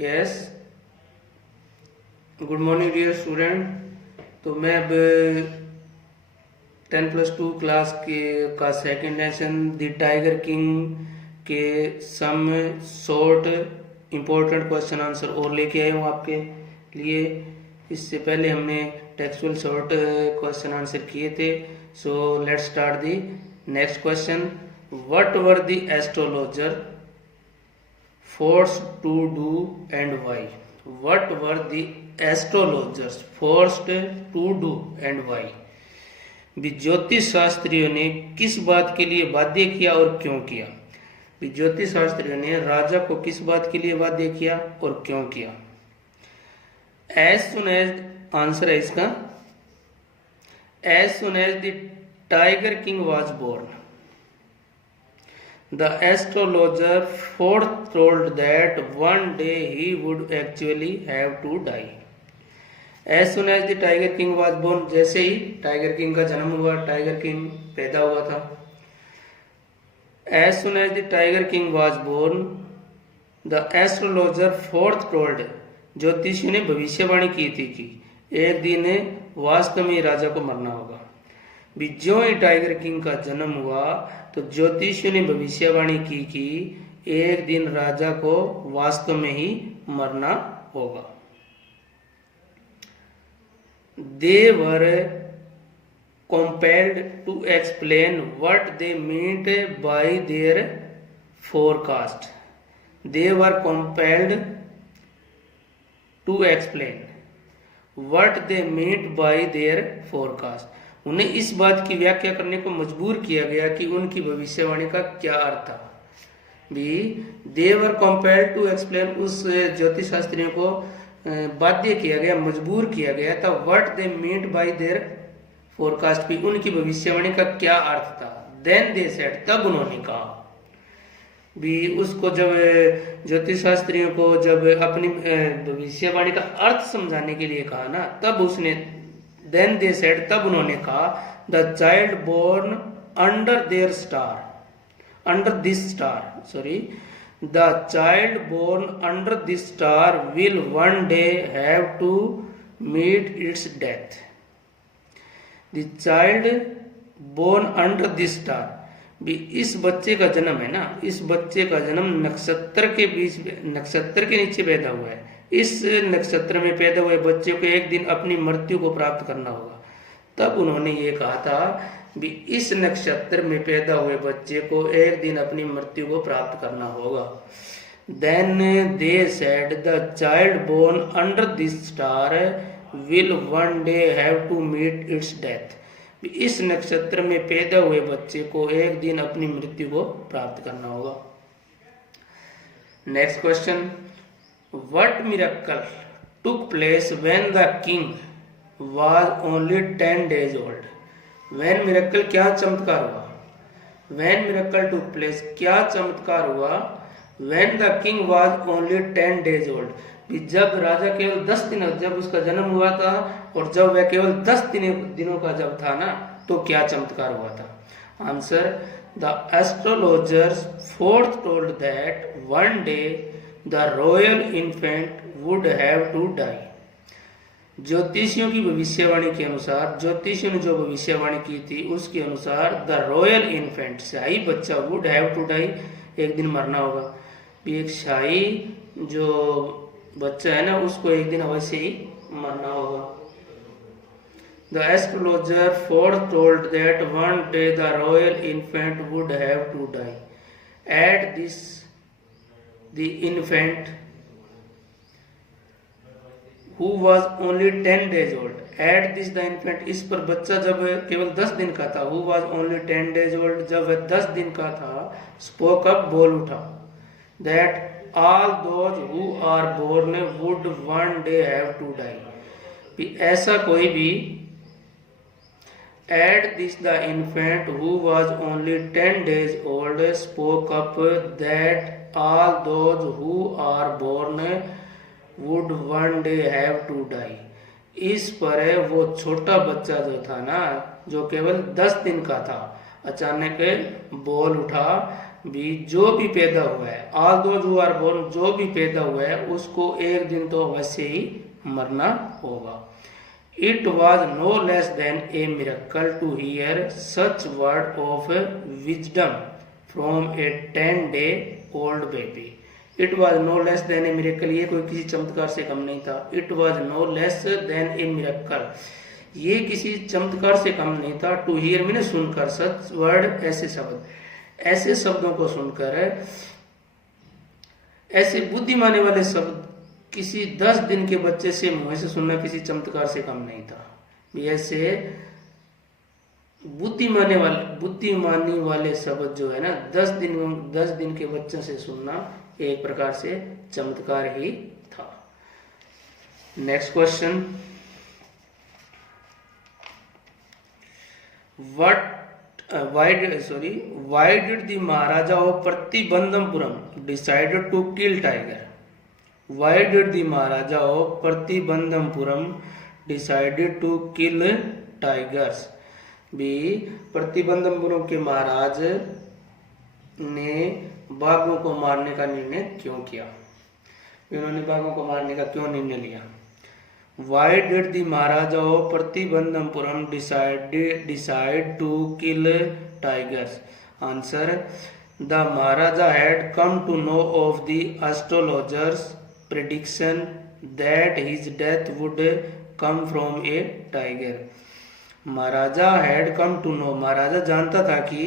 Yes, good morning dear student. तो मैं अब 10+2 क्लास के का second lesson the tiger king के some short important question answer और लेके आया हूँ आपके लिए। इससे पहले हमने टेक्सचुअल शॉर्ट क्वेश्चन आंसर किए थे। So let's start the next question. What were the astrologer forced to do and why? What were the astrologers forced to do and why? भी ज्योतिष शास्त्रियों ने किस बात के लिए बाध्य किया और क्यों किया? भी ज्योतिष शास्त्रियों ने राजा को किस बात के लिए बाध्य किया और क्यों किया? As soon as आंसर है इसका, as soon as the tiger king was born, the astrologer foretold that one day he would actually have to die. As soon as the tiger king was born, जैसे ही tiger king का जन्म हुआ, tiger king पैदा हुआ था। As soon as the tiger king was born, the astrologer foretold, ज्योतिषी ने भविष्यवाणी की थी कि एक दिन वास्तव में राजा को मरना होगा। भी जो ही टाइगर किंग का जन्म हुआ तो ज्योतिषियों ने भविष्यवाणी की कि एक दिन राजा को वास्तव में ही मरना होगा। They were compelled to explain what they meant by their forecast. They were compelled to explain what they meant by their forecast. उन्हें इस बात की व्याख्या करने को मजबूर किया गया कि उनकी भविष्यवाणी का क्या अर्थ था। भी दे वर कंपेल्ड टू एक्सप्लेन, उस ज्योतिष शास्त्रियों को बाध्य किया गया, मजबूर किया गया था what they meant by their forecast, भी उनकी भविष्यवाणी का क्या अर्थ था। देन दे सेड, तब उन्होंने कहा। भी उसको जब ज्योतिष शास्त्रियों को जब अपनी भविष्यवाणी का अर्थ समझाने के लिए कहा ना, तब उसने Then they said, तब उन्होंने कहा, the child born under their star, under this star, sorry, the child born under this star will one day have to meet its death. The child born under this star, भी इस बच्चे का जन्म है ना, इस बच्चे का जन्म नक्षत्र के बीच, नक्षत्र के नीचे पैदा हुआ है। इस नक्षत्र में पैदा हुए बच्चे को एक दिन अपनी मृत्यु को प्राप्त करना होगा। तब उन्होंने ये कहा था भी इस नक्षत्र में पैदा हुए बच्चे को एक दिन अपनी मृत्यु को प्राप्त करना होगा। Then they said, the child born under this star will one day have to meet its death. इस नक्षत्र में पैदा हुए बच्चे को एक दिन अपनी मृत्यु को प्राप्त करना होगा। Next question. What miracle took place when the king was only 10 days old? When miracle, क्या चमत्कार हुआ? When miracle took place, क्या चमत्कार हुआ? When the king was only 10 days old, जब राजा केवल 10 दिन, जब उसका जन्म हुआ था और जब वह केवल 10 दिनों का जब था ना, तो क्या चमत्कार हुआ था? Answer, the astrologers foretold that one day the royal infant would have to die. ज्योतिषियों की भविष्यवाणी के अनुसार, ज्योतिषियों ने जो भविष्यवाणी की थी उसके अनुसार द रॉयल इन्फेंट, शाही बच्चा, वुड हैव टू डाई, एक दिन मरना होगा। भी एक शाही जो बच्चा है ना, उसको एक दिन अवश्य ही मरना होगा। The astrologer foretold that one day the royal infant would have to die. At this, the infant who was only 10 days old, at this the infant, इस पर बच्चा जब केवल 10 दिन का था, who was only 10 days old, जब वह 10 दिन का था, spoke up, बोल उठा, that all those who are born would one day have to die. भी ऐसा कोई भी, at this the infant who was only 10 days old spoke up that all those who are born would one day have to die. इस पर वो छोटा बच्चा जो था ना, जो केवल 10 दिन का था, अचानक बोल उठा भी जो भी पैदा हुआ है, all those who are born, जो भी पैदा हुआ है उसको एक दिन तो अवश्य ही मरना होगा। It was no less than a miracle to hear such word of wisdom from a 10-day old baby. It was no less than a miracle, ये कोई किसी चमत्कार से कम नहीं था। It was no less than a miracle, ये किसी चमत्कार से कम नहीं था। टू हियर मैंने सुनकर, सच वर्ड ऐसे शब्द, ऐसे शब्दों को सुनकर, ऐसे बुद्धिमानी वाले शब्द किसी 10 दिन के बच्चे से मुंह से सुनना किसी चमत्कार से कम नहीं था। ऐसे बुद्धिमानी वाले शब्द जो है ना 10 दिन के बच्चों से सुनना एक प्रकार से चमत्कार ही था। Next question, why did the Maharaja of Pratibandhampuram decided to kill tiger? Why did the Maharaja of Pratibandhampuram decided to kill tigers? भी प्रतिबंधमपुरम के महाराज ने बाघों को मारने का निर्णय क्यों किया? इन्होंने बाघों को मारने का क्यों निर्णय लिया? Why did the Maharaja of Pratibandhampuram decide to kill tigers? Answer, the Maharaja had come to know of the astrologer's prediction that his death would come from a tiger. Maharaja had come to know, Maharaja जानता था कि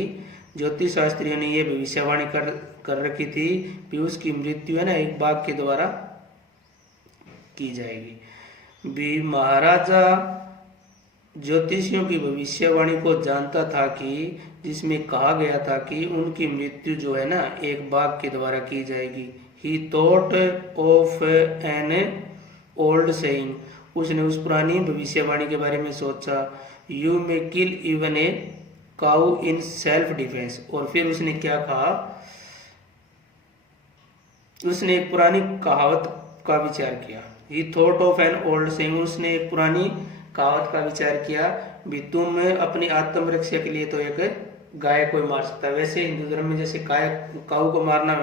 ज्योतिष शास्त्रियों ने ये भविष्यवाणी कर रखी थी कि उसकी मृत्यु है ना एक बाघ के द्वारा की जाएगी। भी महाराजा ज्योतिषियों की भविष्यवाणी को जानता था कि जिसमें कहा गया था कि उनकी मृत्यु जो है ना एक बाघ के द्वारा की जाएगी। ही thought of an old saying, उसने उस पुरानी भविष्यवाणी के बारे में सोचा। You may kill even a cow in self defence, और फिर उसने क्या कहा, उसने एक पुरानी कहावत का विचार किया। ही thought of an old saying, उसने एक पुरानी कहावत का विचार किया भी तुम अपनी आत्मरक्षा के लिए तो एक गाय को मार सकता है। वैसे हिंदू धर्म में जैसे काऊ को मारना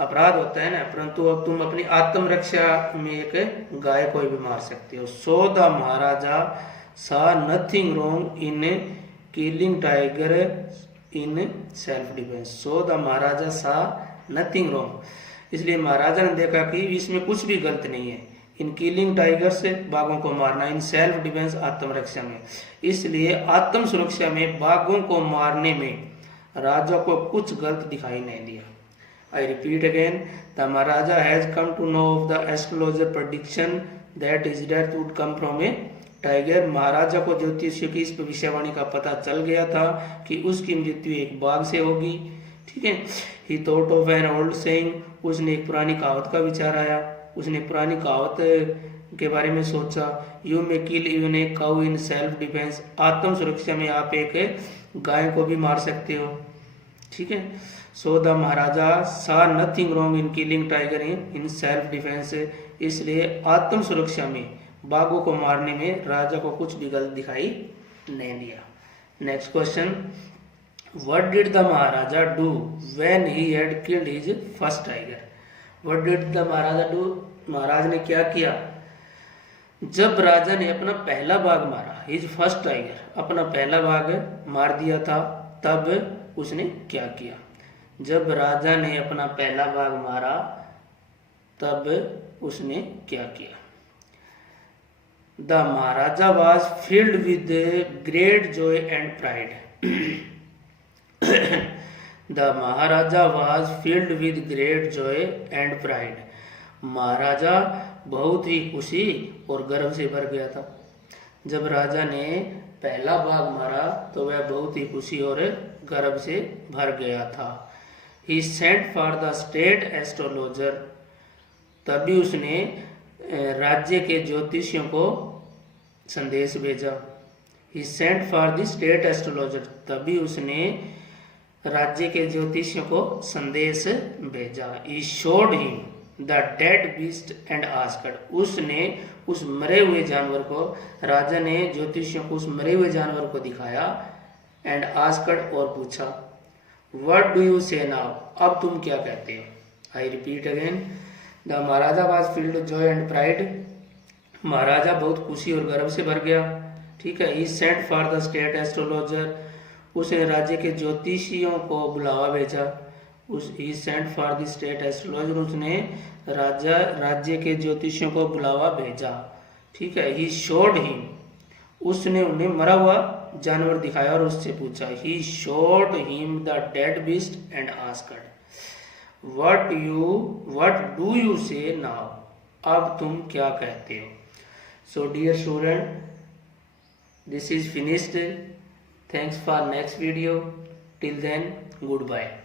अपराध होता है ना, परंतु अब तुम अपनी आत्मरक्षा में एक गाय को भी मार सकते हो। सो the Maharaja saw nothing wrong in killing tiger in self defence. So the Maharaja saw nothing wrong, इसलिए महाराजा ने देखा कि इसमें कुछ भी गलत नहीं है इन किलिंग टाइगर से, बाघों को मारना, इन सेल्फ डिफेंस आत्मरक्षा में। इसलिए आत्म सुरक्षा में बाघों को मारने में राजा को कुछ गलत दिखाई नहीं दिया। I repeat again, the Maharaja has come to know of the astrologer prediction that his death would come from a tiger. महाराजा को ज्योतिषियों की इस भविष्यवाणी का पता चल गया था कि उसकी मृत्यु एक बाघ से होगी। ठीक है। He thought of an old saying, उसने एक पुरानी कहावत का विचार आया, उसने पुरानी कहावत के बारे में सोचा। You may kill even a cow in self defense, आत्म सुरक्षा में आप एक गाय को भी मार सकते हो। ठीक है। सो the Maharaja saw nothing wrong in killing tiger in self defence, इसलिए आत्म सुरक्षा में बाघों को मारने में राजा को कुछ भी गलत दिखाई नहीं दिया। Next question, what did the Maharaja do when he had killed his first tiger? What did the Maharaja do, Maharaj ने क्या किया जब राजा ने अपना पहला बाघ मारा? हिज फर्स्ट टाइगर, अपना पहला बाघ मार दिया था, तब उसने क्या किया? जब राजा ने अपना पहला बाघ मारा तब उसने क्या किया? The Maharaja was filled with great joy and pride. The Maharaja was filled with great joy and pride, महाराजा बहुत ही खुशी और गर्व से भर गया था। जब राजा ने पहला बाघ मारा तो वह बहुत ही खुशी और गर्व से भर गया था। He sent for the state astrologer, तभी उसने राज्य के ज्योतिषियों को संदेश भेजा। He sent for the state astrologer, तभी उसने राज्य के ज्योतिषियों को संदेश भेजा। He showed him the dead beast and asked, उसने उस मरे हुए जानवर को, राजा ने ज्योतिषियों को उस मरे हुए जानवर को दिखाया। एंड आस्क्ड, और पूछा। What do you say now, अब तुम क्या कहते हो। I repeat again, the maharaja was filled joy and pride, महाराजा बहुत खुशी और गर्व से भर गया। ठीक है, he sent for the state astrologer, उसने राज्य के ज्योतिषियों को बुलावा भेजा। He sent for the state astrologer, उसने राज्य के ज्योतिषियों को बुलावा भेजा। ठीक है, ही शोड हिम, उसने उन्हें मरा हुआ जानवर दिखाया और उससे पूछा। He showed him the dead beast and asked what do you say now, अब तुम क्या कहते हो। So dear student, this is finished. Thanks for next video. Till then, goodbye.